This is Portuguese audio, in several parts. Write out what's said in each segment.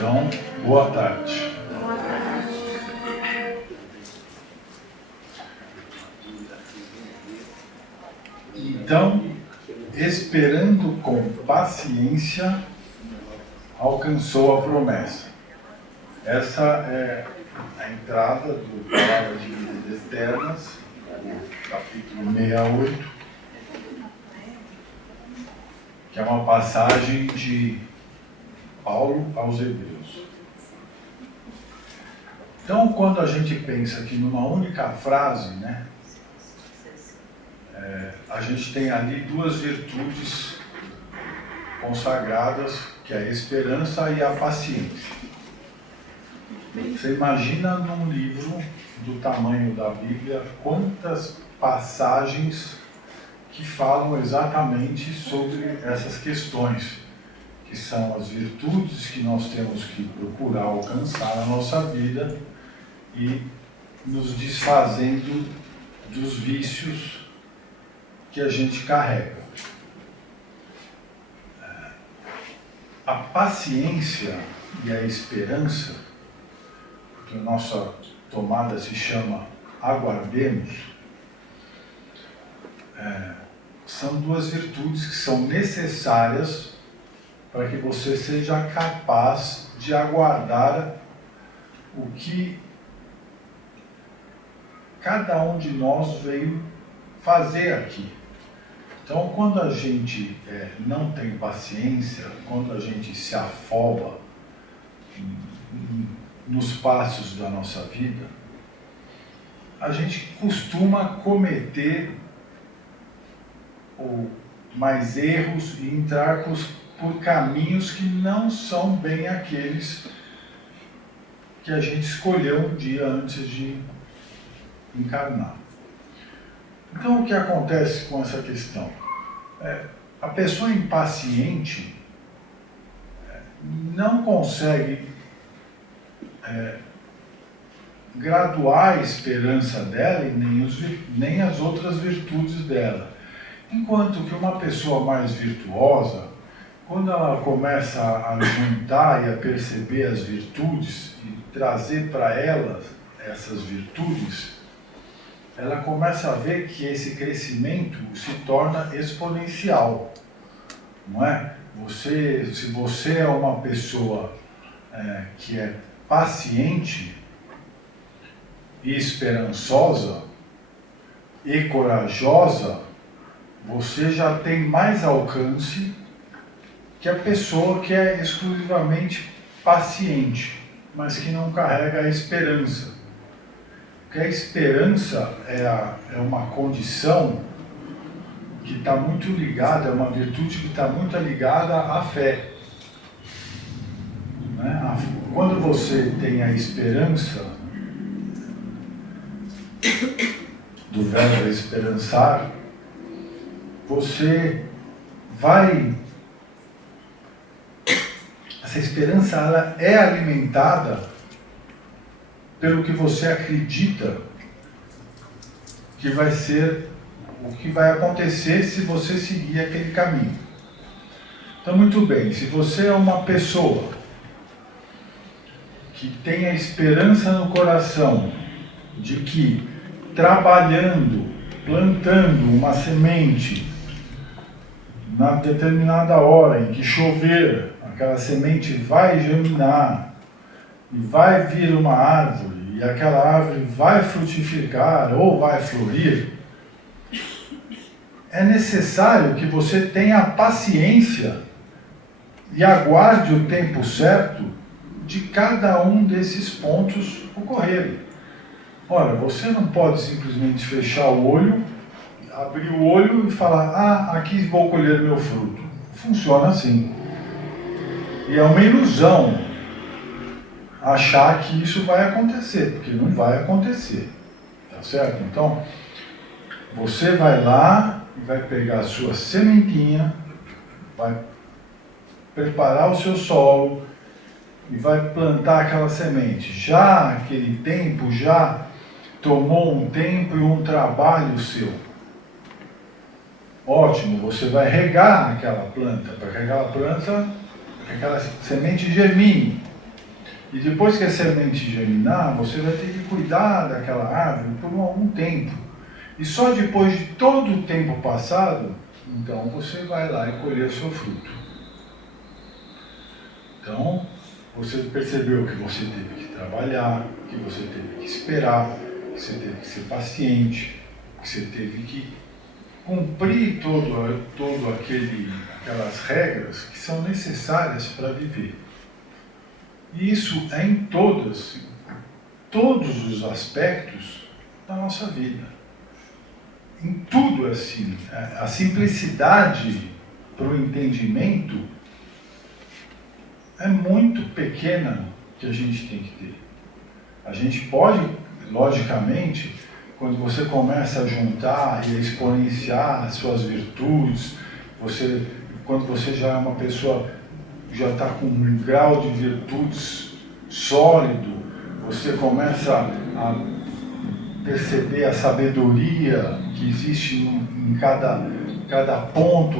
Então, boa tarde. Boa tarde. Então, esperando com paciência, alcançou a promessa. Essa é a entrada do Palavra de Vidas Eternas, capítulo 68, que é uma passagem de Paulo aos Hebreus. Então, quando a gente pensa que numa única frase, a gente tem ali duas virtudes consagradas, que é a esperança e a paciência. Você imagina num livro do tamanho da Bíblia quantas passagens que falam exatamente sobre essas questões, que são as virtudes que nós temos que procurar alcançar na nossa vida e nos desfazendo dos vícios que a gente carrega. A paciência e a esperança, que a nossa tomada se chama aguardemos, são duas virtudes que são necessárias para que você seja capaz de aguardar o que cada um de nós veio fazer aqui. Então, quando a gente não tem paciência, quando a gente se afoba nos passos da nossa vida, a gente costuma cometer mais erros e entrar por caminhos que não são bem aqueles que a gente escolheu um dia antes de encarnar. Então, o que acontece com essa questão? A pessoa impaciente não consegue graduar a esperança dela e nem as outras virtudes dela. Enquanto que uma pessoa mais virtuosa, quando ela começa a juntar e a perceber as virtudes e trazer para ela essas virtudes, ela começa a ver que esse crescimento se torna exponencial, não é? Se você é uma pessoa que é paciente e esperançosa e corajosa, você já tem mais alcance que a pessoa que é exclusivamente paciente, mas que não carrega a esperança. Porque a esperança é uma condição que está muito ligada, é uma virtude que está muito ligada à fé. Quando você tem a esperança, do verbo esperançar, você vai... Essa esperança ela é alimentada pelo que você acredita que vai ser o que vai acontecer se você seguir aquele caminho. Então, muito bem, se você é uma pessoa que tem a esperança no coração de que trabalhando, plantando uma semente na determinada hora em que chover, aquela semente vai germinar e vai vir uma árvore, e aquela árvore vai frutificar ou vai florir, é necessário que você tenha paciência e aguarde o tempo certo de cada um desses pontos ocorrerem. Ora, você não pode simplesmente fechar o olho, abrir o olho e falar, aqui vou colher meu fruto. Funciona assim. E é uma ilusão achar que isso vai acontecer, porque não vai acontecer. Tá certo? Então, você vai lá e vai pegar a sua sementinha, vai preparar o seu solo e vai plantar aquela semente. Já aquele tempo, já tomou um tempo e um trabalho seu. Ótimo, você vai regar aquela planta, para que aquela planta, que aquela semente germine. E depois que a semente germinar, você vai ter que cuidar daquela árvore por algum tempo. E só depois de todo o tempo passado, então você vai lá e colher o seu fruto. Então, você percebeu que você teve que trabalhar, que você teve que esperar, que você teve que ser paciente, que você teve que cumprir aquelas regras que são necessárias para viver. E isso é em todos os aspectos da nossa vida. Em tudo assim. A simplicidade para o entendimento é muito pequena que a gente tem que ter. A gente pode, logicamente, quando você começa a juntar e a exponenciar as suas virtudes, quando você já é uma pessoa, já está com um grau de virtudes sólido, você começa a perceber a sabedoria que existe em cada ponto,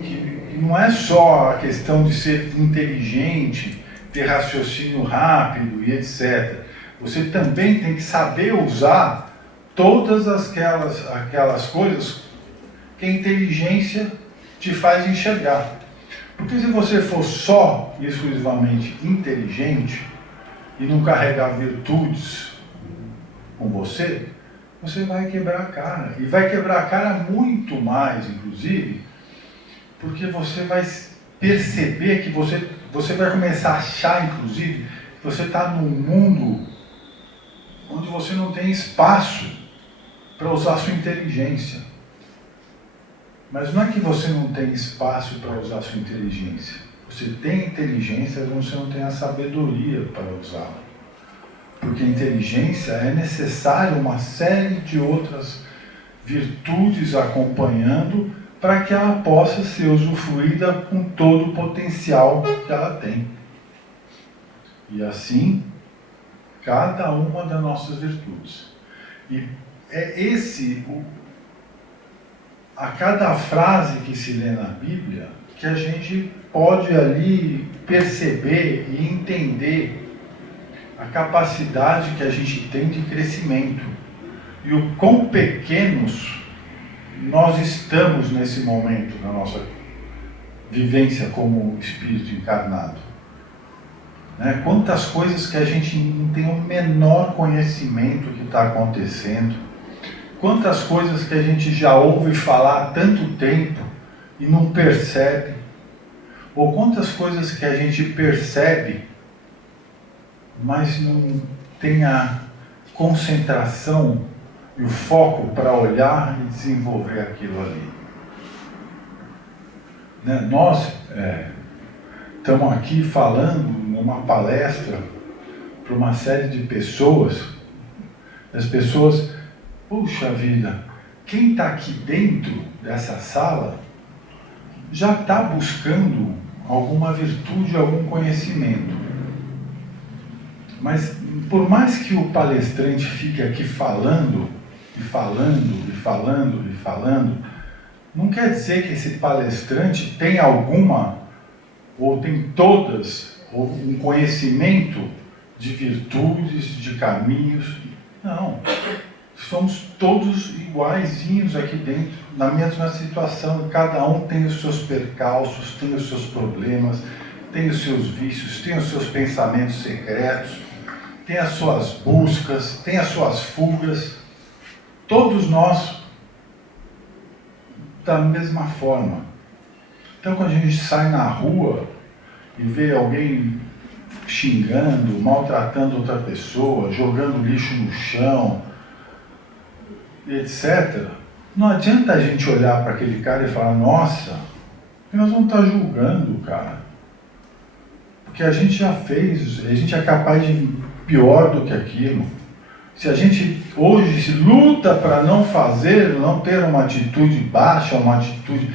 que não é só a questão de ser inteligente, ter raciocínio rápido e etc. Você também tem que saber usar todas aquelas coisas que a inteligência te faz enxergar. Porque se você for só e exclusivamente inteligente e não carregar virtudes com você, você vai quebrar a cara. E vai quebrar a cara muito mais, inclusive, porque você vai perceber que você vai começar a achar, inclusive, que você está num mundo onde você não tem espaço para usar a sua inteligência. Mas não é que você não tem espaço para usar a sua inteligência. Você tem inteligência, mas você não tem a sabedoria para usá-la. Porque a inteligência é necessário uma série de outras virtudes acompanhando para que ela possa ser usufruída com todo o potencial que ela tem. E assim, cada uma das nossas virtudes. E é a cada frase que se lê na Bíblia, que a gente pode ali perceber e entender a capacidade que a gente tem de crescimento e o quão pequenos nós estamos nesse momento na nossa vivência como espírito encarnado. Né? Quantas coisas que a gente não tem o menor conhecimento que está acontecendo, quantas coisas que a gente já ouve falar há tanto tempo e não percebe, ou quantas coisas que a gente percebe mas não tem a concentração e o foco para olhar e desenvolver aquilo ali. Né? Nós estamos aqui falando numa palestra para uma série de pessoas. As pessoas, puxa vida, quem está aqui dentro dessa sala já está buscando alguma virtude, algum conhecimento. Mas por mais que o palestrante fique aqui falando, e falando, e falando, e falando, não quer dizer que esse palestrante tem alguma, ou tem todas, ou um conhecimento de virtudes, de caminhos. Não. Somos todos iguaizinhos aqui dentro, na mesma situação. Cada um tem os seus percalços, tem os seus problemas, tem os seus vícios, tem os seus pensamentos secretos, tem as suas buscas, tem as suas fugas. Todos nós da mesma forma. Então, quando a gente sai na rua e vê alguém xingando, maltratando outra pessoa, jogando lixo no chão, etc., não adianta a gente olhar para aquele cara e falar, nossa, nós vamos estar julgando o cara. Porque a gente já fez, a gente é capaz de pior do que aquilo. Se a gente hoje se luta para não fazer, não ter uma atitude baixa, uma atitude...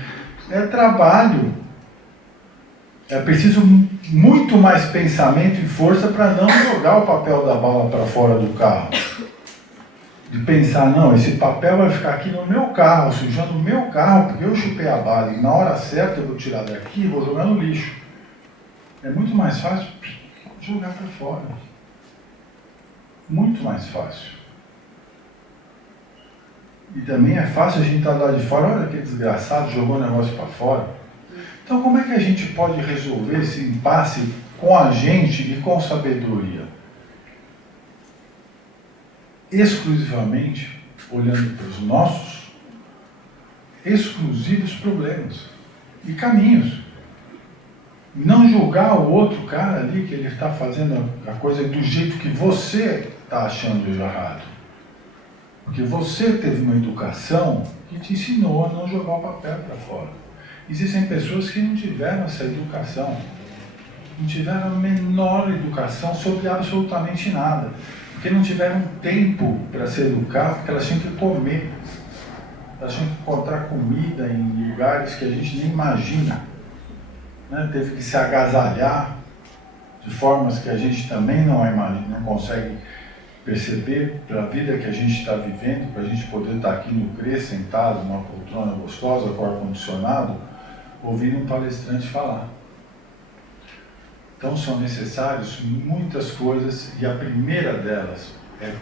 É trabalho. É preciso muito mais pensamento e força para não jogar o papel da bala para fora do carro. De pensar, não, esse papel vai ficar aqui no meu carro, sujando o meu carro, porque eu chupei a bala e na hora certa eu vou tirar daqui e vou jogar no lixo. É muito mais fácil jogar para fora. Muito mais fácil. E também é fácil a gente estar lá de fora, olha que desgraçado, jogou o negócio para fora. Então como é que a gente pode resolver esse impasse com a gente e com sabedoria? Exclusivamente olhando para os nossos exclusivos problemas e caminhos. Não julgar o outro cara ali que ele está fazendo a coisa do jeito que você está achando errado. Porque você teve uma educação que te ensinou a não jogar o papel para fora. Existem pessoas que não tiveram essa educação, não tiveram a menor educação sobre absolutamente nada, porque não tiveram tempo para se educar, porque elas tinham que comer, elas tinham que encontrar comida em lugares que a gente nem imagina, né? Teve que se agasalhar de formas que a gente também não consegue perceber para a vida que a gente está vivendo, para a gente poder estar aqui no CRE, sentado numa poltrona gostosa, com ar-condicionado, ouvindo um palestrante falar. Então são necessárias muitas coisas, e a primeira delas é,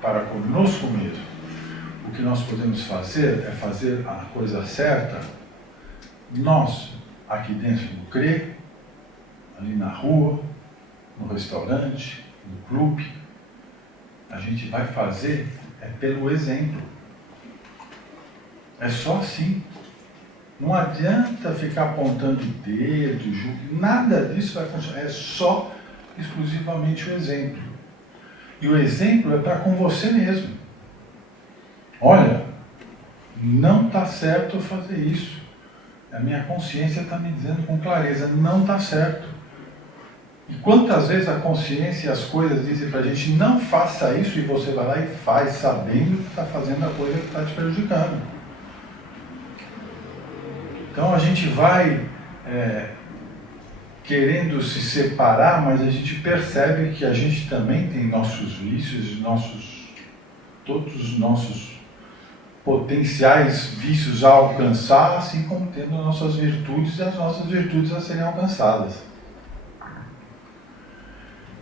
para conosco mesmo, o que nós podemos fazer é fazer a coisa certa, nós, aqui dentro do CRE, ali na rua, no restaurante, no clube, a gente vai fazer pelo exemplo. É só assim. Não adianta ficar apontando o dedo, nada disso vai funcionar. É só, exclusivamente o exemplo. E o exemplo é para com você mesmo. Olha, não está certo eu fazer isso. A minha consciência está me dizendo com clareza, não está certo. E quantas vezes a consciência e as coisas dizem para a gente, não faça isso, e você vai lá e faz, sabendo que está fazendo a coisa que está te prejudicando. Então a gente vai querendo se separar, mas a gente percebe que a gente também tem nossos vícios, todos os nossos potenciais vícios a alcançar, assim como tendo nossas virtudes e as nossas virtudes a serem alcançadas.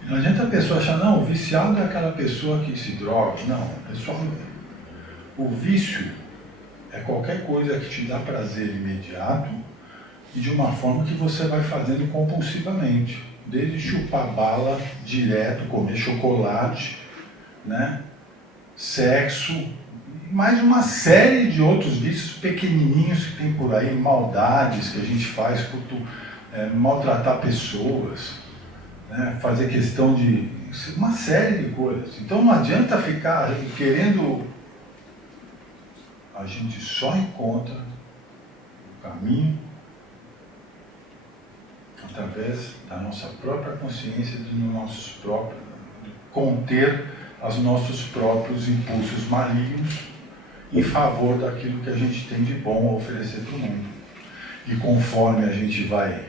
Não adianta a pessoa achar, não, o viciado é aquela pessoa que se droga. Não, pessoal, o vício é qualquer coisa que te dá prazer imediato e de uma forma que você vai fazendo compulsivamente. Desde chupar bala direto, comer chocolate, né? Sexo, mais uma série de outros vícios pequenininhos que tem por aí, maldades que a gente faz, maltratar pessoas, né, fazer questão de uma série de coisas. Então não adianta ficar querendo. A gente só encontra o caminho através da nossa própria consciência, de conter os nossos próprios impulsos malignos em favor daquilo que a gente tem de bom a oferecer para o mundo. E conforme a gente vai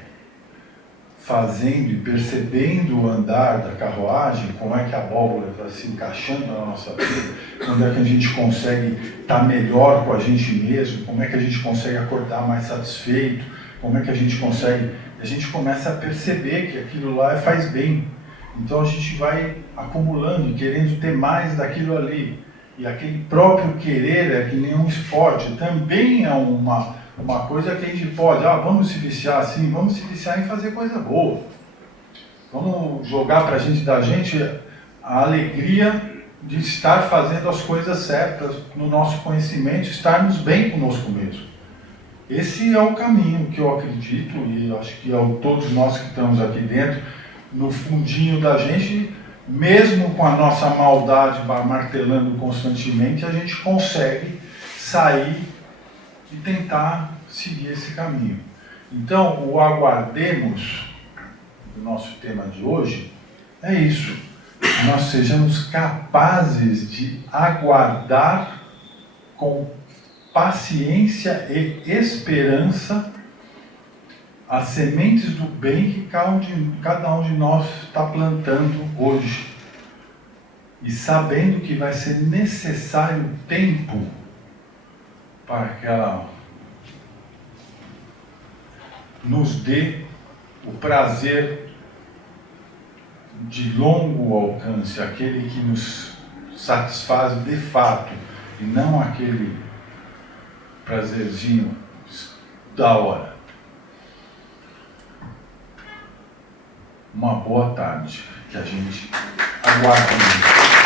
fazendo e percebendo o andar da carruagem, como é que a abóbora está se encaixando na nossa vida, quando é que a gente consegue estar melhor com a gente mesmo, como é que a gente consegue acordar mais satisfeito, como é que a gente começa a perceber que aquilo lá faz bem. Então a gente vai acumulando e querendo ter mais daquilo ali. E aquele próprio querer é que nem um esporte, também é uma coisa que a gente pode, vamos se viciar assim, vamos se viciar em fazer coisa boa. Vamos jogar para da gente a alegria de estar fazendo as coisas certas no nosso conhecimento, estarmos bem conosco mesmo. Esse é o caminho que eu acredito, e acho que todos nós que estamos aqui dentro, no fundinho da gente, mesmo com a nossa maldade martelando constantemente, a gente consegue sair e tentar seguir esse caminho. Então, o aguardemos do nosso tema de hoje é isso. Que nós sejamos capazes de aguardar com paciência e esperança as sementes do bem que cada um de nós está plantando hoje. E sabendo que vai ser necessário tempo para que ela nos dê o prazer de longo alcance, aquele que nos satisfaz de fato, e não aquele prazerzinho da hora. Uma boa tarde, que a gente aguarda muito.